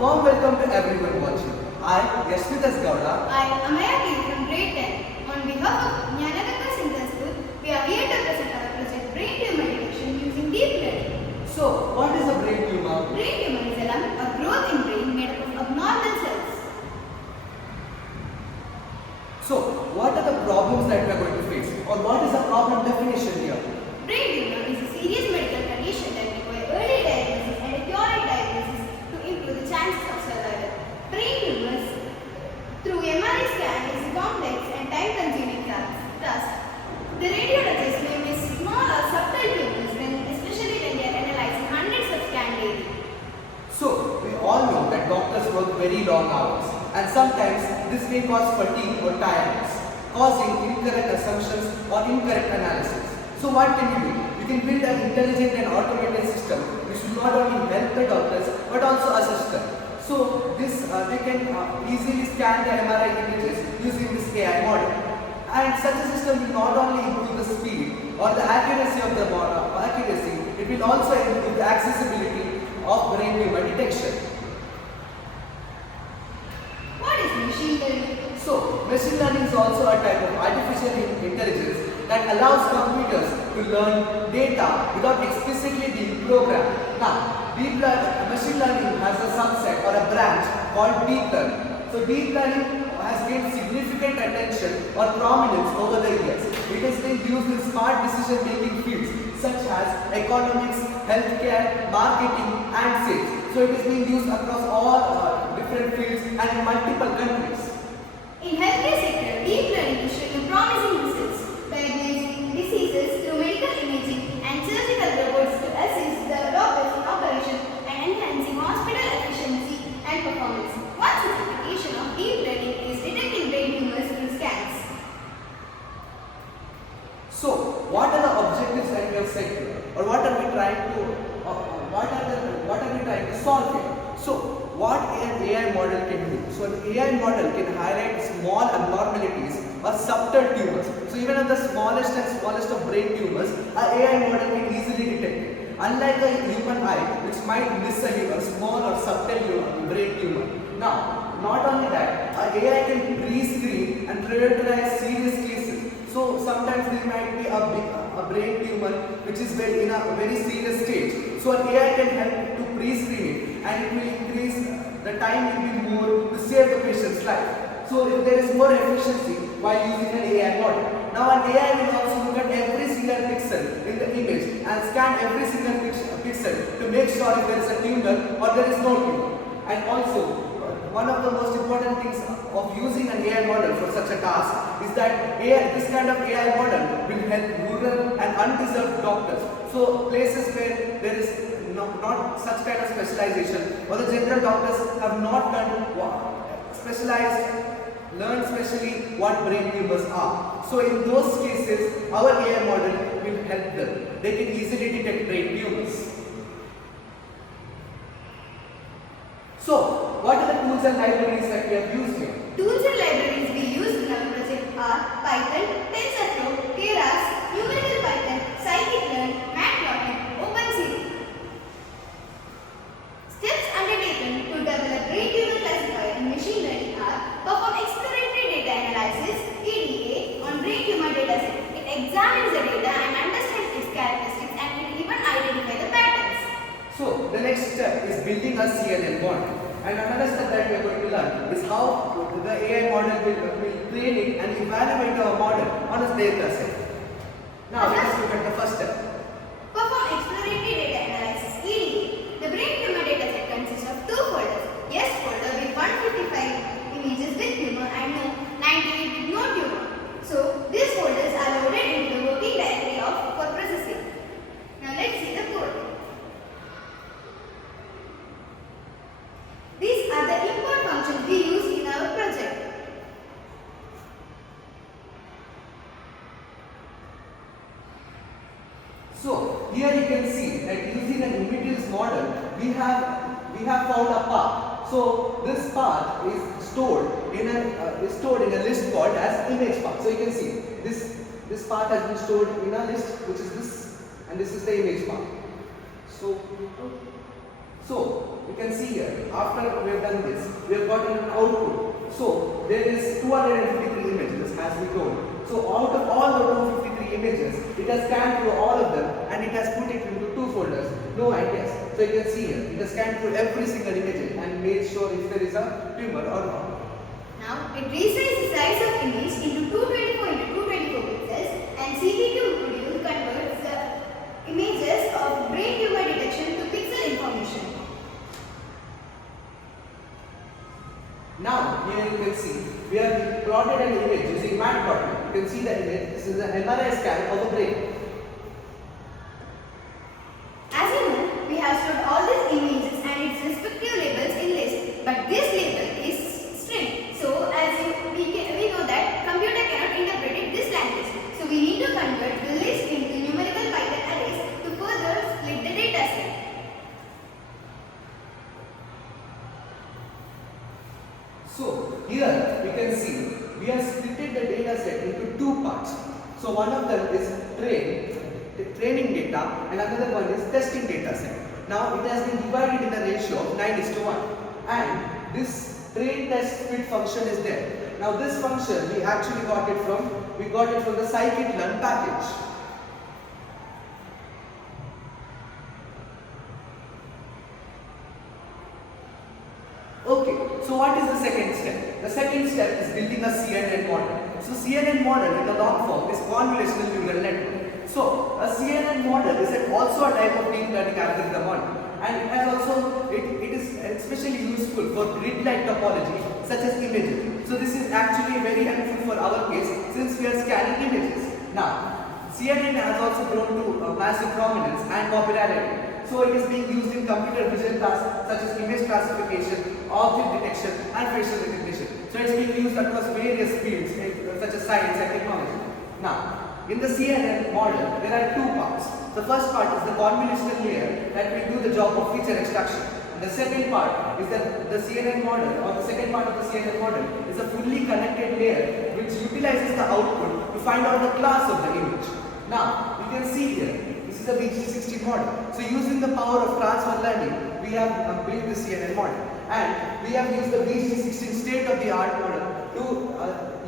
Warm welcome to everyone watching. I, Yashmitas Gowda. I am Ayati from grade 10. On behalf of Jnanaganga Central School, we are here to present our project Brain Tumor Detection using deep learning. So, what is a brain tumor? Brain tumor is a lump or growth in brain made up of abnormal cells. So, what are the problems that we are going to face? Or what is the problem definition here? Brain tumor is a serious medical condition that requires early diagnosis and accurate diagnosis to improve the chances of survival. Brain tumors through MRI scan is a complex and time-consuming task. The radiologist may miss small or subtle tumors especially when they are analyzing hundreds of scans daily. So, we all know that doctors work very long hours and sometimes this may cause fatigue or tiredness, causing incorrect assumptions or incorrect analysis. So what can you do? You can build an intelligent and automated system which will not only help the doctors but also assist them. So they can easily scan the MRI images using this AI model. And such a system will not only improve the speed or the accuracy of the it will also improve the accessibility of brain tumor detection. What is machine learning? So, machine learning is also a type of artificial intelligence that allows computers to learn data without explicitly being programmed. Now, machine learning has a subset or a branch called deep learning. So, deep learning has gained significant attention or prominence over the years. It has been used in smart decision-making fields such as economics, healthcare, marketing, and sales. So, it is being used across all different fields and in multiple countries. In healthcare sector, deep learning is showing promising results, diagnosing diseases through medical imaging and surgical robots to assist the doctors in operation and enhancing hospital efficiency and performance. One such application of deep learning is detecting brain tumors through scans. So, what are the objectives that we have set here, or what are we trying to solve here? So, what an AI model can do? So, an AI model can highlight small abnormalities or subtle tumors. So, even at the smallest of brain tumors, an AI model can easily detect it. Unlike a human eye, which might miss a small or subtle brain tumor. Now, not only that, an AI can pre-screen and prioritize serious cases. So sometimes there might be a brain tumor which is in a very serious stage. So an AI can help to pre-screen it and it will increase the time will be more to save the patient's life. So if there is more efficiency while using an AI model. Now an AI will also look at every single pixel in the image and scan every single pixel to make sure if there is a tumor or there is no tumor. And also, one of the most important things of using an AI model for such a task is that this kind of AI model will help rural and undeserved doctors. So places where there is not such kind of specialization, or the general doctors have not learned specially what brain tumors are. So in those cases, our AI model will help them. They can easily detect brain tumors. So, what are the tools and libraries that we have used here? Tools and libraries we use in our project are Python, TensorFlow, Keras, Numerical Python, Scikit-learn, Matplotlib, OpenCV. Steps undertaken to develop brain tumor classifier in machine learning are perform exploratory data analysis (EDA) on brain tumor dataset. It examines the data and understands its characteristics and will even identify the patterns. So, the next step is building a CNN model. And another step that we are going to learn is how the AI model will train it and evaluate our model on its data set. Now, let us look at the first step. Perform exploratory data analysis (EDA). The brain tumor dataset consists of two folders. Yes folder with 155 images with tumor and 98 with no tumor. So, these folders are loaded into the working directory for processing. Now, let's see the code. These are the import functions we use in our project. So here you can see that using an images model, we have found a path. So this path is stored in a list called as image path. So you can see this path has been stored in a list, which is this, and this is the image path. So So you can see here, after we have done this, we have gotten an output. So there is 253 images as we told. So out of all the 253 images, it has scanned through all of them and it has put it into 2 folders, no ideas. So you can see here, it has scanned through every single image and made sure if there is a tumor or not. Now it resizes the size of image into 224 into 224 pixels and CP2 module converts the images of brain tumor detection to pixel information. Now here you can see we have plotted an image using matplotlib. You can see the image. This is an MRI scan of the brain. As you know, we have stored all these images and its respective labels in list, but this label is string. So we know that computer cannot interpret it this language. So we need to convert the list into numerical Python arrays to further split the data set. So here we can see we have split the data set into 2 parts. So one of them is training data and another one is testing data set. Now it has been divided in a ratio of 9:1 and this train test split function is there. Now this function we actually got it from the scikit-learn package. Okay, so what is the second step? The second step is building a CNN model. So CNN model in the long form is convolutional neural network. So a CNN model is also a type of deep learning algorithm model, and it has also it is especially useful for grid-like topology such as images. So this is actually very helpful for our case since we are scanning images. Now CNN has also grown to massive prominence and popularity. So it is being used in computer vision tasks such as image classification, object detection and facial recognition. So it's being used across various fields such as science and technology. Now, in the CNN model, there are 2 parts. The first part is the convolutional layer that will do the job of feature extraction. And the second part is that the CNN model, or the second part of the CNN model, is a fully connected layer which utilizes the output to find out the class of the image. Now, you can see here, this is a VG16 model. So using the power of transfer learning, we have built the CNN model. And we have used the VG16 state-of-the-art model to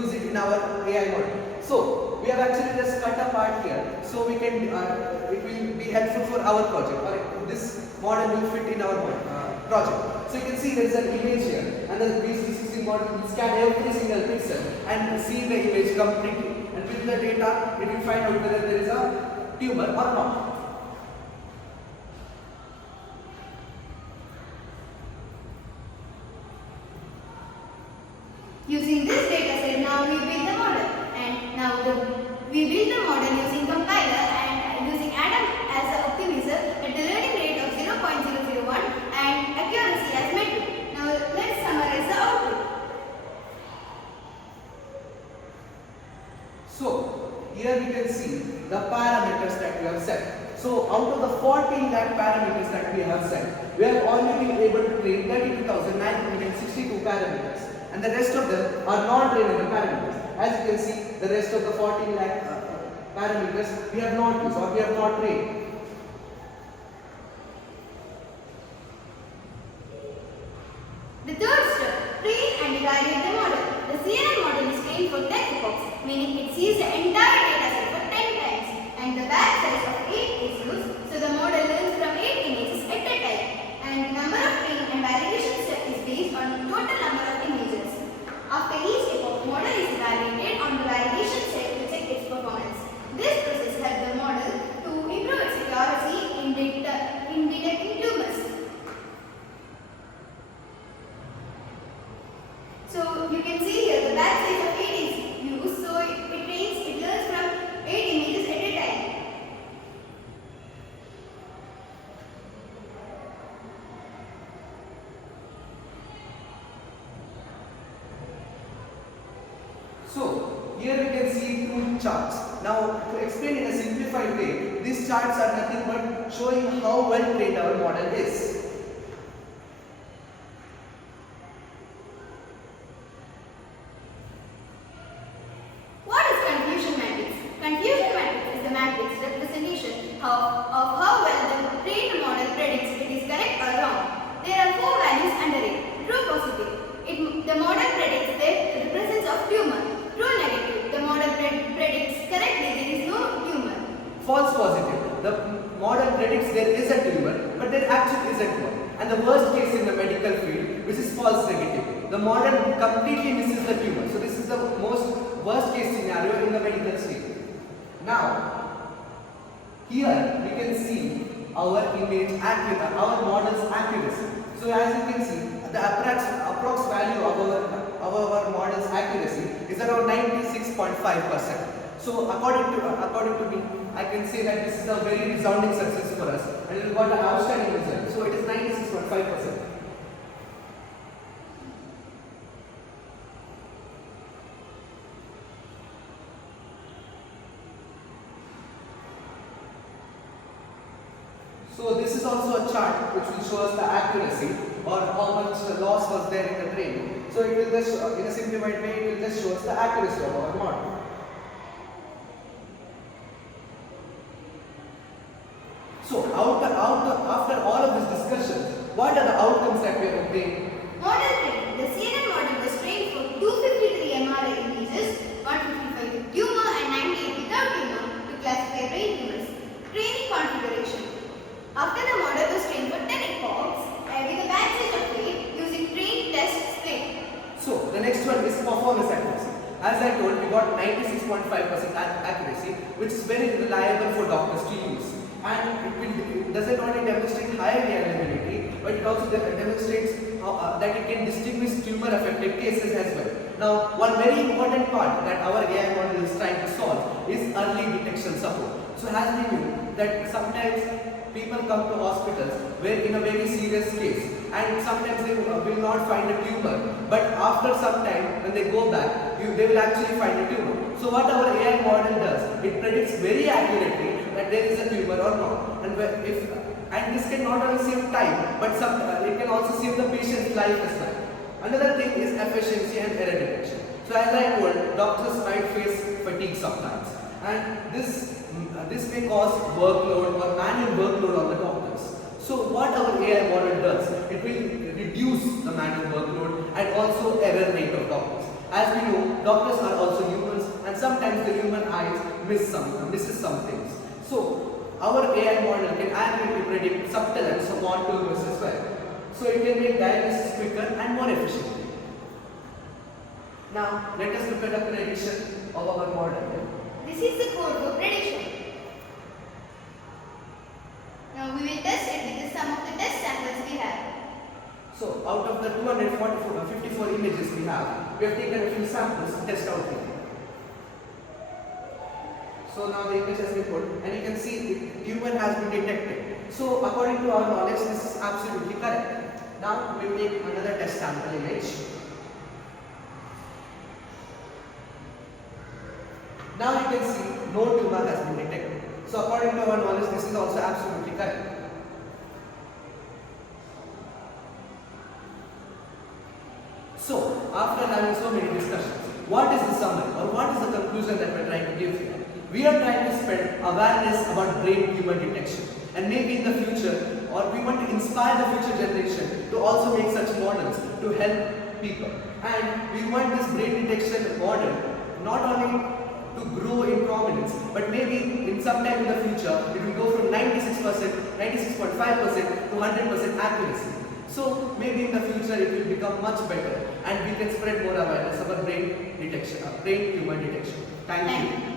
use it in our AI model. So we have actually just cut a part here, so we can it will be helpful for our project. Or this model will fit in our project. So you can see there is an image here, and the VG16 model will scan every single pixel and see the image completely. And with the data, it will find out whether there is a tumor or not. Using this data set, now we build the model, and now we build the model using compiler and using Adam as the optimizer at the learning rate of 0.001 and accuracy as metric. Now let's summarize the output. So here we can see the parameters that we have set. So out of the 14 lakh parameters that we have set, we have only been able to train 32,962 parameters. And the rest of them are non-trainable parameters. As you can see, the rest of the 14 lakh parameters we have not used or we have not trained. The third step, train and evaluate the model. The CNN model is trained for 10 epochs, meaning it sees the entire data set for 10 times, and the batch size of 8 is used, so the model learns from 8 images at a time. And the number of train and validation steps is based on the total number of images. After each epoch, model is evaluated on the validation set to check its performance. This process helps the model to improve its accuracy in detecting tumors. So you can see here the batch size of 8 is used, so it learns from 8 images at a time. So here we can see 2 charts. Now to explain in a simplified way, these charts are nothing but showing how well trained our model is. What is confusion matrix? Confusion matrix is the matrix representation of how well the trained model predicts it is correct or wrong. predicts there is a tumor, but there actually isn't one. And the worst case in the medical field, which is false negative. The model completely misses the tumor. So this is the most worst case scenario in the medical field. Now, here we can see our image accuracy, our model's accuracy. So as you can see, the approx value of our model's accuracy is around 96.5%. So according to me, I can say that this is a very resounding success for us, and we got an outstanding result. So it is 96.5%. So this is also a chart which will show us the accuracy or how much loss was there in the training. So it will just, in a simplified way, it will just show us the accuracy of our model. So after all of this discussion, what are the outcomes that we have obtained? Model training. The CNN model was trained for 253 MRI images, 155 with tumor and 98 without tumor to classify brain tumors. Training configuration. After the model was trained for 10 epochs with a backstage of 8 using train test split. So the next one is performance accuracy. As I told, we got 96.5% accuracy, which is very reliable for doctors to use. And it doesn't only demonstrate high reliability, but it also demonstrates that it can distinguish tumor-affected cases as well. Now, one very important part that our AI model is trying to solve is early detection support. So as we knew that sometimes people come to hospitals where in a very serious case, and sometimes they will not find a tumor, but after some time when they go back, they will actually find a tumor. So what our AI model does, it predicts very accurately that there is a tumor or not, and this can not only save time, but it can also save the patient's life as well. Another thing is efficiency and error detection. So as I told, doctors might face fatigue sometimes, and this may cause workload or manual workload on the doctors. So what our AI model does, it will reduce the manual workload and also error rate of doctors. As we know, doctors are also humans, and sometimes the human eyes misses some things. So our AI model can accurately predict subtle and small tumors as well. So it can make diagnosis quicker and more efficiently. Now let us look at the prediction of our model. This is the code for prediction. Now we will test it with the sum of the test samples we have. So out of the 254 images we have taken a few samples to test out here. So now the image has been put, and you can see tumor has been detected. So according to our knowledge, this is absolutely correct. Now we will take another test sample image. Now you can see no tumor has been detected. So according to our knowledge, this is also absolutely correct. So after having so many discussions, what is the summary or what is the conclusion that we are trying to give here? We are trying to spread awareness about brain tumor detection, and maybe in the future, or we want to inspire the future generation to also make such models to help people. And we want this brain detection model not only to grow in prominence, but maybe in some time in the future, it will go from 96%, 96.5% to 100% accuracy. So maybe in the future it will become much better, and we can spread more awareness about brain tumor detection. Thank you.